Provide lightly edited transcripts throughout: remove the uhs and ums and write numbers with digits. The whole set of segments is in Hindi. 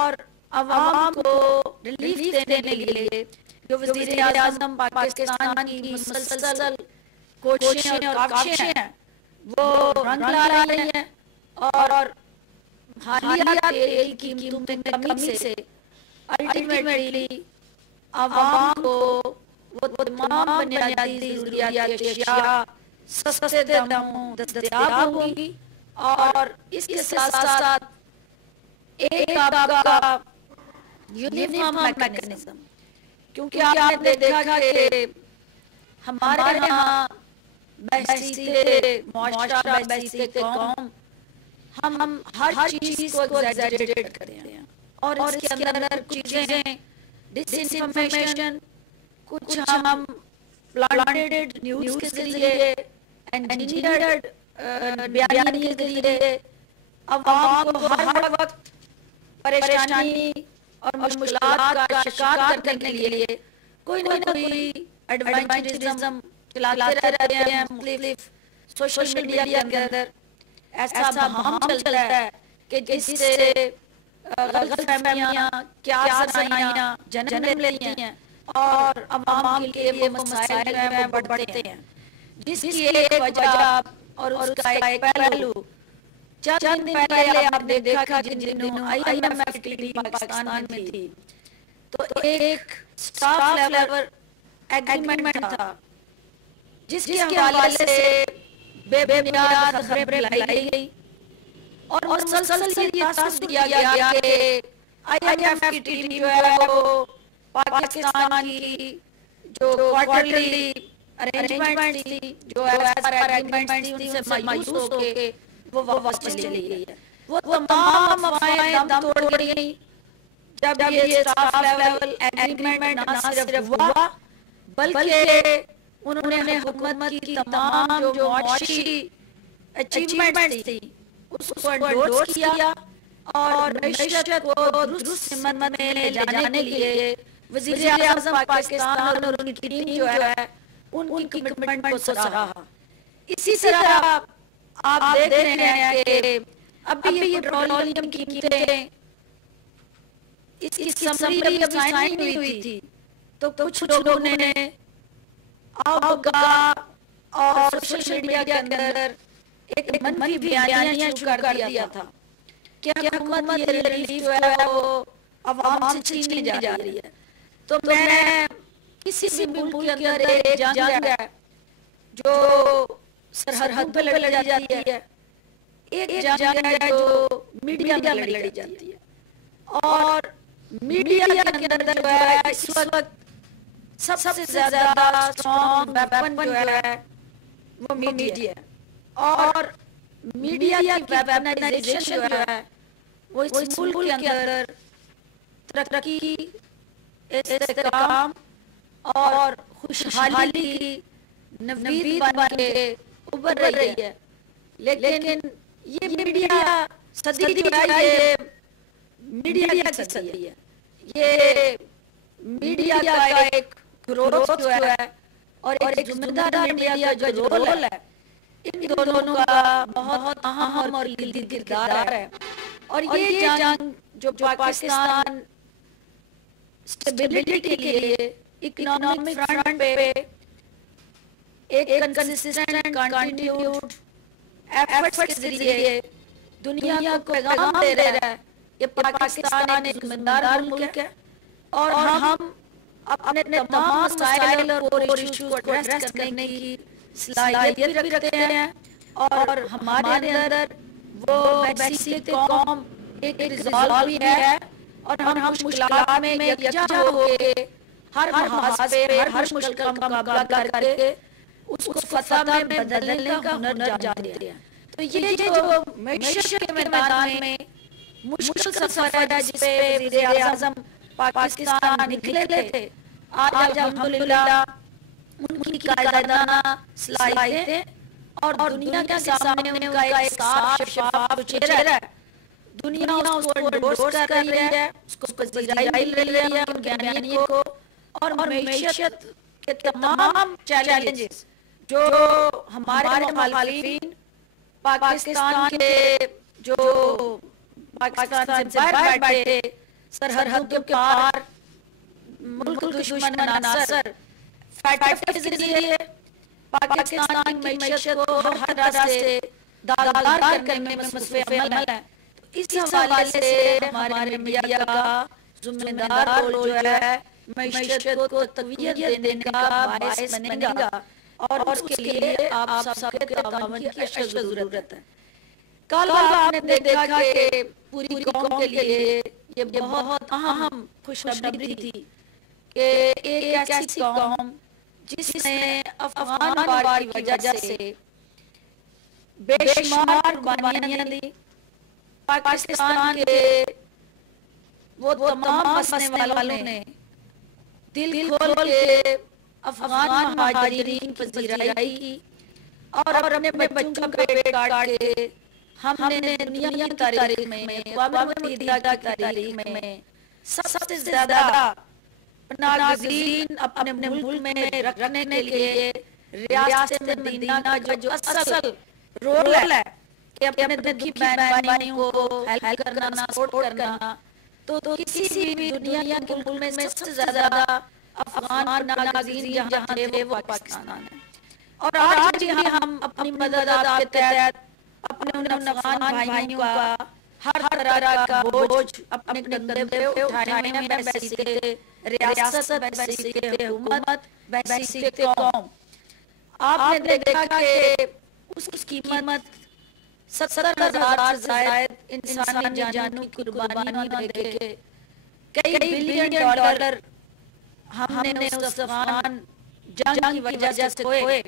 और अवाम को रिलीफ देने के लिए जो वज़ीर आज़म पाकिस्तान की मुसलसल कोशिशें और काविशें हैं वो रंग ला रही हैं और हालिया तेल की कीमतों में कमी से अल्टीमेटली अवाम को वो तमाम बुनियादी ज़रूरियात अशिया सस्ते दामों दस्तयाब होंगी। और इसके साथ साथ एक आपका यूनिफॉर्म मैकेनिज्म, क्योंकि आपने देखा कि हमारे यहाँ बहसीते मुआशरा बहसीते कौम हम हर चीज को एग्जैजरेट करते हैं और इसके अंदर कुछ चीजें डिसइंफॉर्मेशन, कुछ हम प्लांटेड न्यूज़ के जरिए, इंजीनियर्ड बयान के जरिए अवाम को हर वक्त परेशानी और मुश्किलात का शिकार करने के लिए कोई ना कोई एडवांटेजिज्म चलाते रहते हैं मुख्तलिफ सोशल मीडिया के अंदर। ऐसा बहाम चलता है कि जिससे गलतफहमियां क्या सनाइयां जन्म लेती हैं और अवाम के लिए मसाइल जो हैं बढ़ते हैं, जिसकी एक वजह और उसका एक पहलू चंद दिन पहले आपने देखा जिन दिनों IMF की टीम पाकिस्तान में थी तो एक स्टाफ लेवल एग्रीमेंट था जिसके हवाले से बेबुनियाद खबरें लाई गई और मुसलसल ये तासुर दिया गया कि IMF की टीम जो है वो पाकिस्तान की जो क्वार्टरली अरेंजमेंट थी, जो एग्रीमेंट थी, उनसे मायूस होके वो वापस चली गई है। वो तमाम अफवाहें दम तोड़ गई जब ये स्टाफ लेवल एग्रीमेंट ना सिर्फ हुआ बल्कि उन्होंने हुकूमत की तमाम जो मुआशी अचीवमेंट्स थी उसको एंडोर्स किया और मईशत को दुरुस्त सिमत में ले जाने के लिए वज़ीर आज़म पाकिस्तान और उनकी टीम जो है उनकी कमिटमेंट को सराहा। इसी तरह आप देख रहे हैं कि अभी ये पेट्रोलियम की कीमतें इसकी समरी अभी साइन नहीं हुई थी तो कुछ लोगों ने आपका और सोशल मीडिया के अंदर एक मनफी बयानियां शुरू कर दिया था कि हुकूमत ये रिलीफ जो है वो अवाम से छीनने जा रही है। तो मैं किसी भी मुल्क के अंदर एक जंग है जो सरहद पे लड़ी जाती है, एक जंग है जो मीडिया में लड़ी जाती है और मीडिया के अंदर जो है इस वक्त सबसे ज्यादा स्ट्रॉन्ग वेपन जो है वो मीडिया है और मीडिया की वेपनाइजेशन जो है वो इस मुल्क के अंदर तरक्की, इस्तेहकाम और खुशहाली की नवीद बन के उभर रही है। लेकिन ये मीडिया सदी जो है ये मीडिया की सदी है, ये मीडिया का एक ग्रोथ जो है और एक जिम्मेदार मीडिया का जो रोल है, इन दोनों का बहुत अहम और किरदार किरदार है। और ये जंग जो पाकिस्तान स्टेबिलिटी के लिए इकोनॉमिक फ्रंट पे एक कंसिस्टेंट कंटिन्यूड एफर्ट्स के जरिए दुनिया को पैगाम दे रहा है कि पाकिस्तान एक जिम्मेदार मुल्क है और हम अपने तमाम मसाइल और इश्यूज को एड्रेस करने की सलाहियत भी रखते हैं और हमारे अंदर वो बैसीत कौम एक रिजॉल्व भी है और हम मुश्किलात में यकजा होके हर महाज पे हर मुश्किल का मुकाबला करके उसको फतह में बदलने का हुनर जानते हैं। तो ये जो मईशत के मैदान में मुश्किल सफर है जिस पे वज़ीर आज़म पाकिस्तान निकले थे, आज अल्हम्दुलिल्लाह उनकी कायदाना सलाहियतें और दुनिया के सामने उनका एक साफ शफाफ चेहरा है। दुनिया उसको एंडोर्स कर रही है, उसको पज़ीराई ले रही है उनके बयानिए को और मईशत के तमाम चैलेंजेस जो हमारे मुखालिफिन पाकिस्तान के जो पाकिस्तान से बाहर बैठे सरहदों के पार मुल्क दुश्मन नासर फैक्ट के जरिए पाकिस्तान की मईशत को हर तरह से दागदार करने में मसरूफ अमल है। तो इस हवाले से हमारे मीडिया का जिम्मेदार रोल जो है मईशत को तक़वियत देने का बायस बनेगा, और उसके लिए आप सबके ताउन की अशद ज़रूरत है। कल आपने देखा कि पूरी कौम के लिए ये बहुत अहम खुशखबरी थी कि एक ऐसी कौम जिसने अफगान वार की वजह से बेशुमार कुर्बानियां दी, पाकिस्तान के वो तमाम बसने वालों ने दिल खोल के अफगान महाजिरीन की पजीराई की, और अपने बच्चों का पेट काट के हमने दुनिया की तारीख में, क़ौम मुत्तहिदा की तारीख में सबसे ज्यादा नाज़रीन अपने मुल्क में रखने के लिए रियासत मदीना का जो असल रोल है कि अपने दुखी बहन भाइयों को हेल्प करना, सपोर्ट करना, तो किसी भी दुनिया के मुल्क में सबसे ज्यादा अफगान नाज़रीन जहाँ थे वो पाकिस्तान है। और आज भी हम अपनी मदद के तहत अपने उन अफगान भाइयों का हर तरह का बोझ अपने कंधे पे उठाने में बहसीते रियासत, बहसीते हुकूमत, बहसीते कौम। आपने देखा कि उसकी कीमत 70,000 से ज़ायद इंसानी जानों की कुर्बानी देके कई बिलियन डॉलर हमने उस अफगान जंग की वजह से खोए,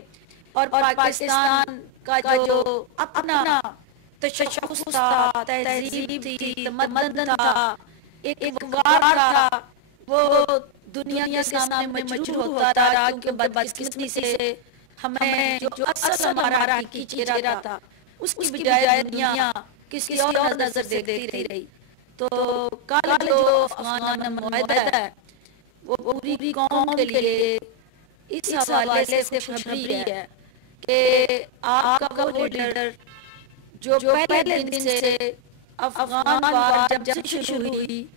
और पाकिस्तान का जो अपना तशख्खुस था, तहजीब थी, तमद्दुन था, एक वक़ार था, वो दुनिया के सामने मजबूर होता रहा क्योंकि बदकिस्मती से हमें जो असल हमारा हकीकी चेहरा था उसकी बजाय दुनिया किसी और नजर देखती रही। तो कल जो अफगान मुआहदा है वो पूरी कौम के लिए इस हवाले से खुशखबरी है कि आपका वो लीडर जो पहले दिन से अफगान वार जब से शुरू हुई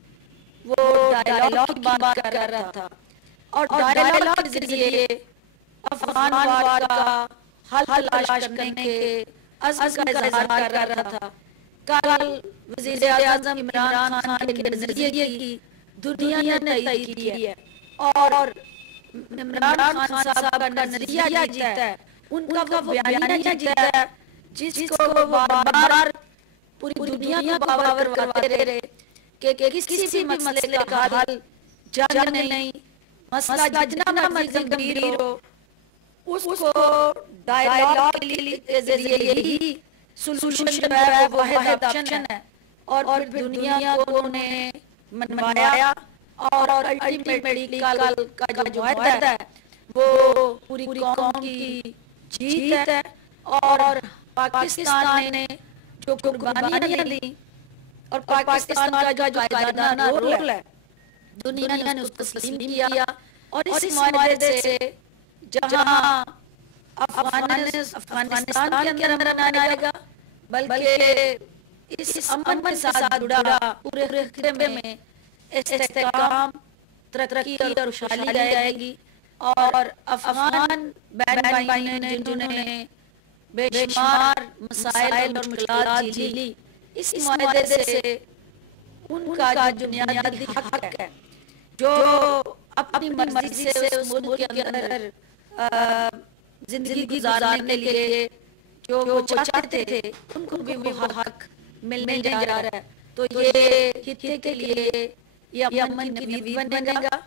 वो डायलॉग की बात कर रहा था, और डायलॉग के जरिए अफगान वार का हल तलाश करने के अज़्म का इज़हार कर रहा था। कल वज़ीर आज़म इमरान खान के नज़रिए की दुनिया ने तईद की है, और इमरान खान साहब का नज़रिया जीता है, उनका वो बयानिया जीता है जिसको वो बार-बार पूरी दुनिया को बावर करवाते रहे कि किसी भी मसले का हल जंग नहीं, मसला जितना मर्ज़ी गंभीर हो उसको डायलॉग के जरिए ही सॉल्यूशन है, वो वाहिद ऑप्शन है। और फिर दुनिया को उन्हें मनवाया, और अल्टीमेटली कल का जो मुआहदा है वो पूरी कौम की जीत है, और पाकिस्तान ने जो कुर्बानियां दी और पाकिस्तान का जो कायदाना रोल है दुनिया ने उसको तस्लीम किया। और इस मुआहदे से जहां अफगानिस्तान के अंदर ना आएगा बल्कि इस अमन के साथ जुड़ा पूरे खित्ते में इस्तेहकाम, तरक्की और खुशहाली आएगी। और अफगान बहन भाइयों ने जिन्होंने बेशुमार मसाइल और मुश्किलात झेली, इस मुआहदे से उनका जो बुनियादी हक है जो अपनी मर्जी से उस मुल्क के अंदर जिंदगी गुजारने के लिए जो वो चाहते थे उनको भी वो हक मिलने जा रहा है। तो ये खित्ते के लिए ये अमन की नींव बनेगा,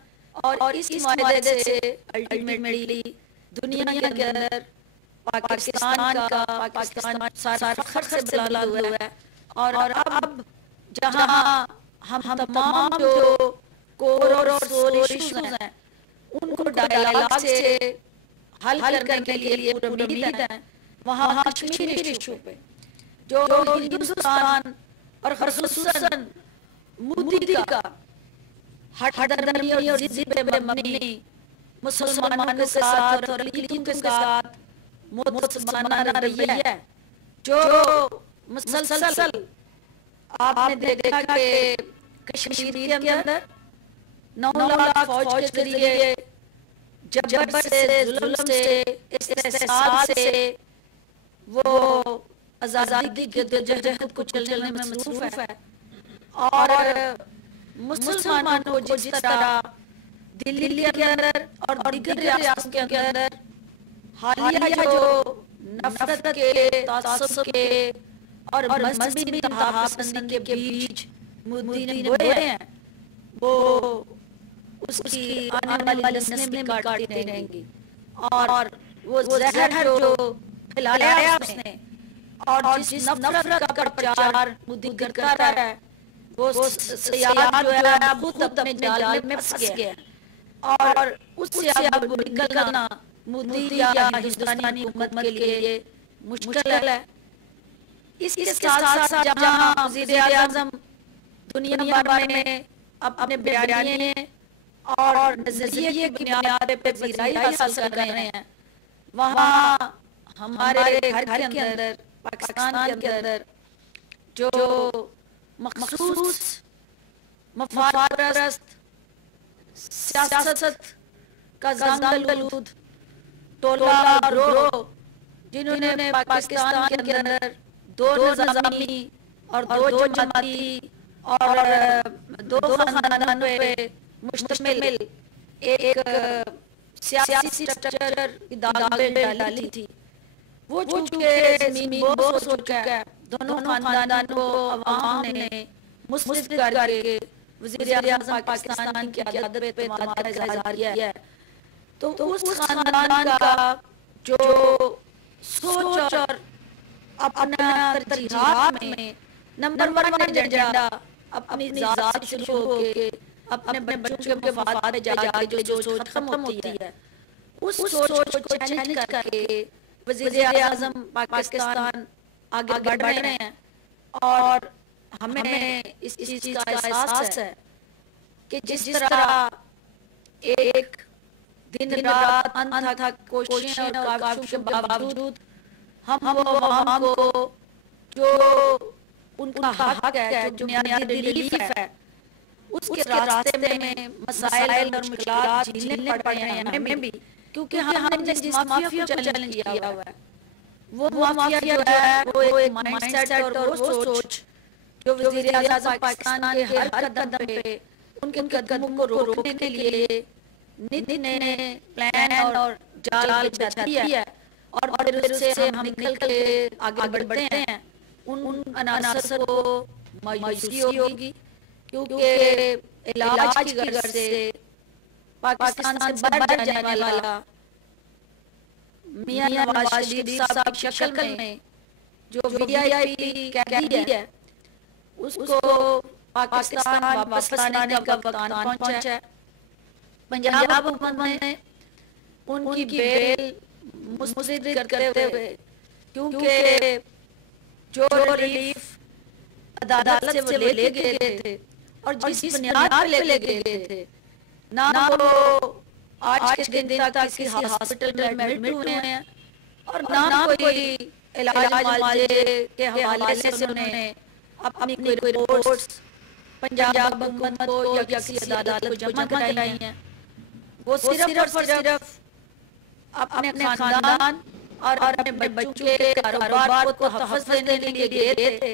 और इस मुआहदे से अल्टीमेटली दुनिया के अंदर पाकिस्तान सारा फख्र से बुलंद हुआ है। और अब जहां हम तमाम जो कोर और इश्यूज हैं उनको डायलॉग से हल करने के लिए पूरी उम्मीद है, वहाँ कश्मीर इशू पे जो हिंदुस्तान और ख़ुसूसन मोदी का हठधर्मी और जिद पे मबनी मुसलमानों के साथ और मुस्लिमों के साथ मुसलमाना रवैया है जो मुसलसल आपने देखा कि कश्मीर के अंदर 9 लाख फौज के जरिए जबर से, जुल्म से, इस्तेसाल से वो आजादी की जद्दोजहद को चलने में मसरूफ है। और मुसलमानों को जिस तरह दिल्ली के अंदर और दीगर रियासतों के अंदर हालिया जो नफरत के, तासुब के और मजहबी इंतहापसंदी के बीज मोदी ने बोए हैं, वो उसकी आने वाली नस्लें भी काटती रहेंगी। और वो जहर जो फैलाया उसने और जिस नफरत का प्रचार मोदी करता रहा है, वो सयाद जो है खुद अपने जाल में फंस गया और उससे अब निकलना मोदी या हिंदुस्तानी हुकूमत के लिए मुश्किल है। इसके साथ साथ जहां वज़ीर-ए-आज़म दुनिया भर में अपने बयानिए और नजरिए की बुनियाद पे वज़ीराई हासिल कर रहे हैं, वहाँ हमारे घर के अंदर, पाकिस्तान के अंदर जो मखसूस मफाद-परस्त सियासत का ज़ंग-ए-आलूद टोला गिरोह, जिन्होंने पाकिस्तान के अंदर 2 निज़ामी और 2 जमाती और 2 खानदानों पे मुश्तमिल एक सियासी स्ट्रक्चर की दाग डाली थी, वो चूंकि ज़मीन-बोस हो चुका है, दोनों खानदानों को अवाम ने मुस्लिम करके वज़ीर-ए-आज़म पाकिस्तान की क़यादत पे इत्मीनान का इज़हार किया है। तो उस खानदान का जो सोच और अपना तरजीहात में नंबर 1 एजेंडा अपनी ज़ात से शुरू होके अपने बच्चों के मफाद में जाके जो सोच खत्म होती है, उस सोच को चैलेंज करके वज़ीर-ए-आज़म पाकिस्तान आगे बढ़ रहे हैं। और हमें इस चीज़ का एहसास है कि जिस तरह एक दिन रात अनथक कोशिशें और काविशों के बावजूद हम वो अवाम को जो उनका हक है, जो बुनियादी रिलीफ है, उसके रास्ते में मसाइल और मुश्किलात झेलने पड़ रहे हैं हमें भी, क्योंकि हमने जिस माफिया को चैलेंज किया हुआ है, वो माफिया जो है वो एक माइंडसेट और वो सोच जो वज़ीर-ए-आज़म पाकिस्तान के हर कदम पे उनके कदमों को रोकने के लिए नित नए प्लान और जाल बिछाती है। और फिर उससे हम निकल के आगे बढ़ते हैं। उन अनासर को मायूसी होगी, क्योंकि इलाज की गर्ज से पाकिस्तान से बढ़ जाने वाला मियां नवाज शरीफ साहब की शक्ल में जो वीआईपी कैदी है, उसको पाकिस्तान वापस लाने का वक्त आन पहुंचा है। पंजाब हुकूमत ने उनकी बेल मुस्तरद करते हुए, क्योंकि जो रिलीफ अदालत से वो ले गए थे और जिस बुनियाद पे ले गए थे, ना वो आज के दिन तक किसी हॉस्पिटल में एडमिट हुए हैं और ना कोई इलाज मुआवजे के हवाले से उन्होंने अपनी कोई रिपोर्ट्स पंजाब हुकूमत को या किसी अदालत को जमा कराई हैं। वो सिर्फ और सिर्फ अपने खानदान और अपने बच्चों के कारोबार को तहफ़्फ़ुज़ देने के लिए गए थे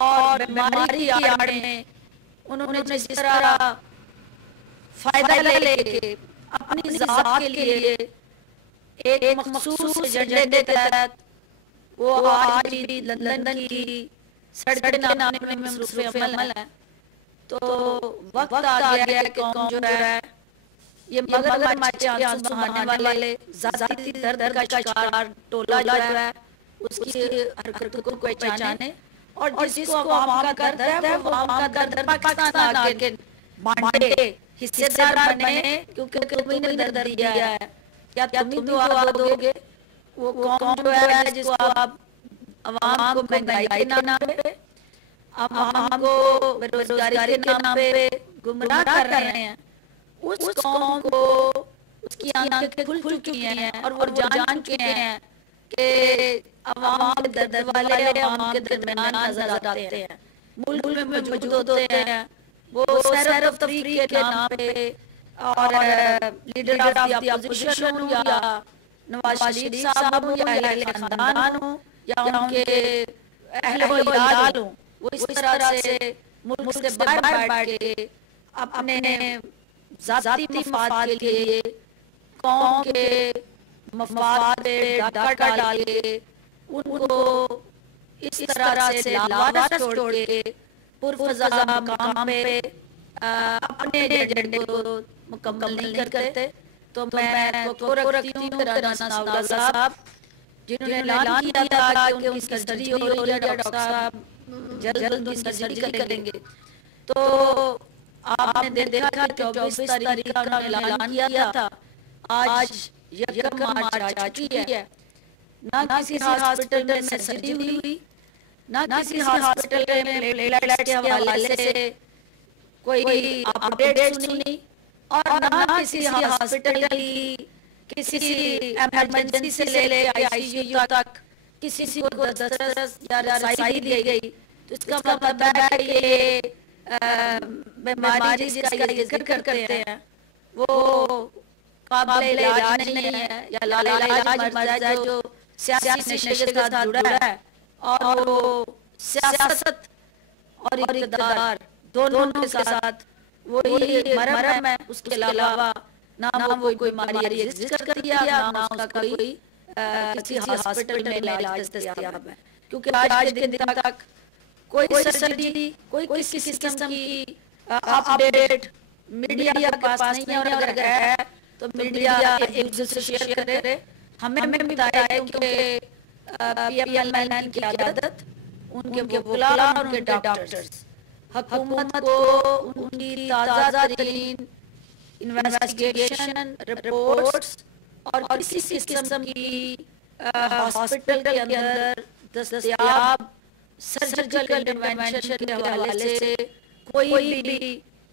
और बीमारी की आड़ में उन्होंने जिस तरह फायदा लेके अपनी ज़ात के लिए एक मखसूस एजेंडे के तहत वो आज भी लंदन की सड़कें नापने में मसरूफ़ अमल है। तो वक्त आ गया है कि कौम जो है ये मगरमच्छ के आंसू बहाने वाले ज़ाती दर्द का शिकार टोला जो है उसकी हरकतों को पहचाने और जिसको आवाम का दर्द है वो आवाम का दर्द पाकिस्तान आके बांटे, हिस्सेदार बने, क्योंकि तुम्हीं ने दर्द दिया है। क्या तुम ही दुआ दोगे वो कौम जो है जिसको आप आवाम को महंगाई के नाम पे, आवाम को बेरोजगारी के नाम पे गुमराह कर रहे हैं, उस कौम को उसकी आंखें खुल चुकी हैं और वो जान चुके हैं कि आवाम के दर्द वाले आवाम के दरमियान नजर आते हैं, मुल्क में मौजूद होते हैं, वो सहर ऑफ तफरीक के नाम पे और लीडर ऑफ द अपोजिशन हो या नवाज शरीफ साहब हो या अहले खानदान हो या उनके अहले इयाल हो, वो इस तरह से मुल्क से बाहर बैठ के अपने जाती मफाद के लिए कौम के मफाद पे डाका डाल के उनको इस तरह से लावारस छोड़ के पुरफज़ा मकाम पे अपने एजेंडे को मुकम्मल नहीं करते। तो मैं को रखती हूँ राना सनाउल्लाह साहब, जिन्होंने ऐलान किया था कि उनकी सर्जरी हो रही है, डॉक्टर साहब जल्द उनकी सर्जरी करेंगे। तो आपने देखा कि 24 तारीख का उन्होंने ऐलान किया था, आज 1 मार्च आ चुकी है। ना किसी हॉस्पिटल में सर्जरी हुई, ना किसी हॉस्पिटल में प्लेटलेट्स के हवाले से कोई अपडेट सुनी, और ना किसी हॉस्पिटल की किसी इमरजेंसी से ले आईसीयू तक किसी को दस्तरस या रसाई दी गई। तो इसका मतलब है कि बीमारी जिसका जिक्र करते हैं वो काबिल इलाज नहीं है या लाइलाज मर्ज है, जो सियासी नशे के साथ जुड़ा है और वो सियासत और इक़्तिदार दोनों के साथ वही मरहम है। उसके अलावा ना वो कोई बीमारी एग्जिस्ट करती है, ना उसका कोई किसी हॉस्पिटल में इलाज दस्तयाब है। क्योंकि आज के दिन तक कोई सर्जरी, कोई किसी किस्म की अपडेट मीडिया के पास नहीं है, और अगर है तो मीडिया एक दूसरे से शेयर करे। हमें बताया है कि पीएमएल की क़यादत, उनके वकील और उनके डॉक्टर्स हुकूमत को उनकी ताज़ा तरीन इन्वेस्टिगेशन रिपोर्ट्स और किसी किस्म की हॉस्पिटल के अंदर दस्तयाब सर्जिकल इंटरवेंशन के हवाले से कोई भी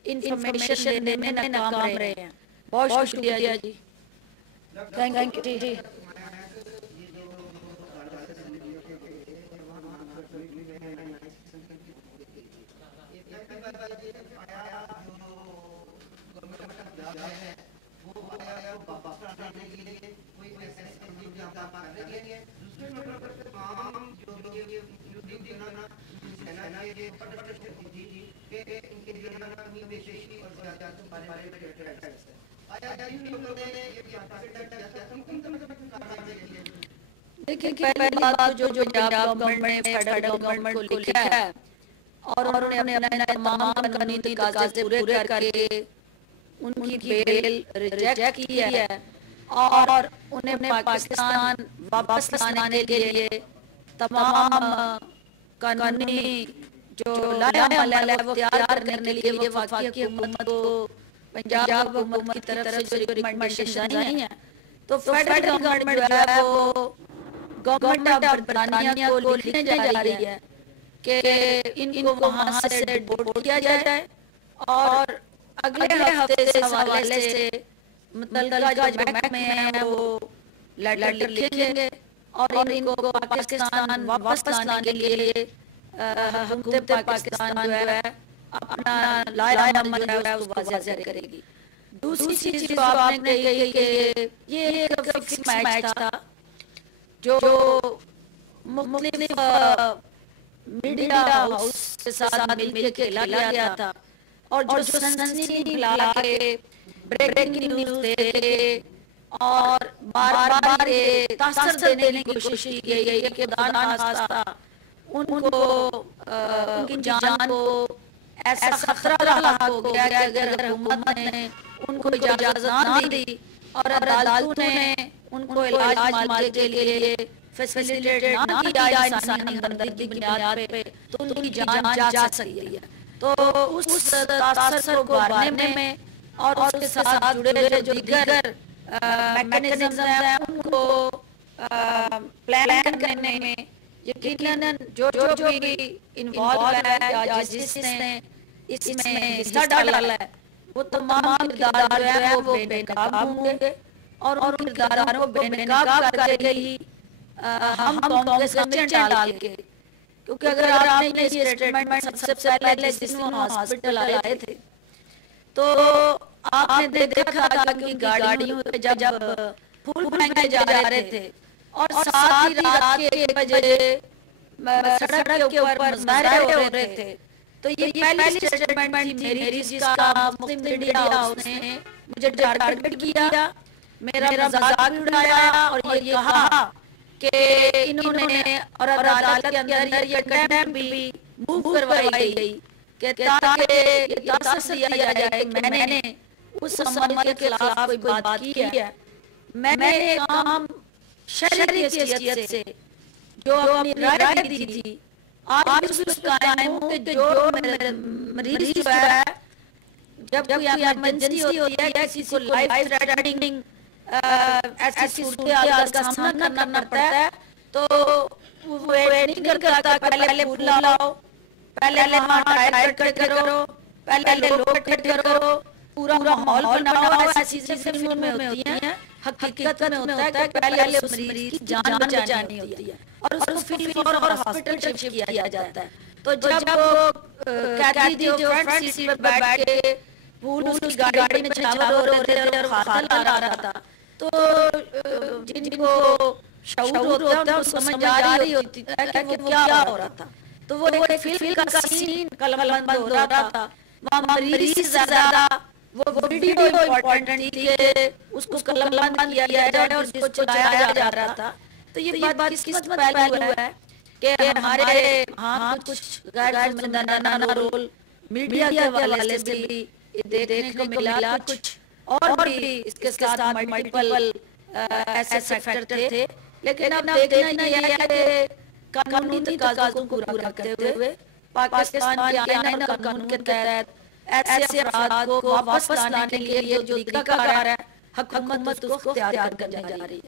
इंफॉर्मेशन देने में नाकाम रहे हैं। बहुत शुक्रिया जी, थैंक यू जी। देखिए, पहली बात जो पंजाब गवर्नमेंट ने फेडरल गवर्नमेंट को लिखा है और उन्होंने अपने तमाम कानूनी तकाज़े पूरे करके उनकी बेल रिजेक्ट की है और उन्हें पाकिस्तान वापस लाने के लिए तमाम कानूनी जो लाएअमल है वो तैयार करने के लिए वफाकी हुकूमत को पंजाब हुकूमत की तरफ से जो रिकमेंडेशन आई है, तो फेडरल गवर्नमेंट जो है वो गवर्नमेंट ऑफ बरतानिया को लिखने जा रही है कि इनको वहां से डिपोर्ट किया जाए और अगले हफ्ते से हवाले से मुतल्लिका जो महकमे हैं वो लेटर लिखेंगे और इनको पाकिस्तान वापस लाने के लिए हुकूमत पाकिस्तान जो है अपना लाएअमल जो है उसको वाज़ेह करेगी। दूसरी चीज जो आपने कही कि ये एक फिक्स मैच था जो मुख्तलिफ मीडिया हाउस के साथ मिलकर खेला गया था और जो सनसनी फैला के ब्रेकिंग न्यूज दे के और बार-बार ये तासर देने की कोशिश की गई है कि खुदा ना खास्ता उनको उनकी जान को ऐसा खतरा लाक हो गया कि अगर हुकूमत ने उनको इजाजत ना दी और अदालतों ने उनको इलाज मालूम के लिए फैसिलिटेट ना किया इंसानी हमदर्दी की बुनियाद पे, तो उनकी जान जा सकती है। तो उस तासर को उभारने में और उसके साथ जुड़े हुए जो दीगर मैकेनिज्म हैं उनको प्लान करने में यकीनन जो भी इन्वॉल्व है या जिसने इसमें हिस्सा डाला है वो तमाम किरदार जो है वो बेनकाब होंगे और उन किरदारों को बेनकाब करके ही हम कौम के सामने डाल के, क्योंकि अगर आपने ये स्टेटमेंट सबसे पहले जिस दिन वो हॉस्पिटल आए थे तो आपने देखा था कि उनकी गाड़ियों पे जब फूल फेंके जा रहे थे और साथ ही रात के 1 बजे सड़क के ऊपर मुजाहरे हो रहे थे। तो ये पहली स्टेटमेंट थी मेरी जिसका मुस्लिम मीडिया हाउस ने मुझे टारगेट किया, मेरा मजाक भी उड़ाया और ये कहा कि इन्होंने और अदालत के अंदर ये कंडेम भी मूव करवाई गई कि ताकि ये तासर दिया जाए कि मैंने उस अमल के खिलाफ कोई बात की है। मैंने ये काम शरई की हैसियत से जो अपनी राय दी थी आज उस कायम हूं कि जो मरीज जो है जब कोई इमरजेंसी होती है किसी को लाइफ थ्रेटनिंग ऐसी सूरत का सामना करना पड़ता है तो वो नहीं करता पहले फूल लाओ, पहले वहाँ टायर इकट्ठे करो, पहले लोग इकट्ठे करो, पूरा माहौल बनाओ। ऐसी चीजें फिल्मों में होती हैं, हकीकत में होता है कि पहले उस मरीज की जान बचानी होती है और उसको फिर और हॉस्पिटल शिफ्ट किया जाता है। तो जब वो कैदी जो फ्रंट सीट पर बैठ के फूल उसकी गाड़ी में छावर हो रहे थे और खातल आ रहा था तो जिनको शऊर होता है उनको समझ आ रही होती है कि वो क्या हो रहा था। तो वो एक फिल्म का सीन कलमबंद हो रहा था, वहाँ मरीज से ज्यादा वो वीडियो इम्पोर्टेंट थी कि उसको कलमबंद किया जाए और उसको चलाया जा रहा था। तो ये बात किस्मत पहलू है कि हमारे हाँ कुछ गैर जिम्मेदाराना रोल मीडिया के हवाले से भी देखने को मिला, कुछ और भी इसके साथ मल्टीपल ऐसे फैक्टर थे। लेकिन अब देखना यह है कि कानूनी तकाज़ों को पूरा करते हुए पाकिस्तान के आईन और कानून के तहत ऐसे अफराद को वापस लाने के लिए जो तरीका कार है हुकूमत उसको इख्तियार करने जा रही है।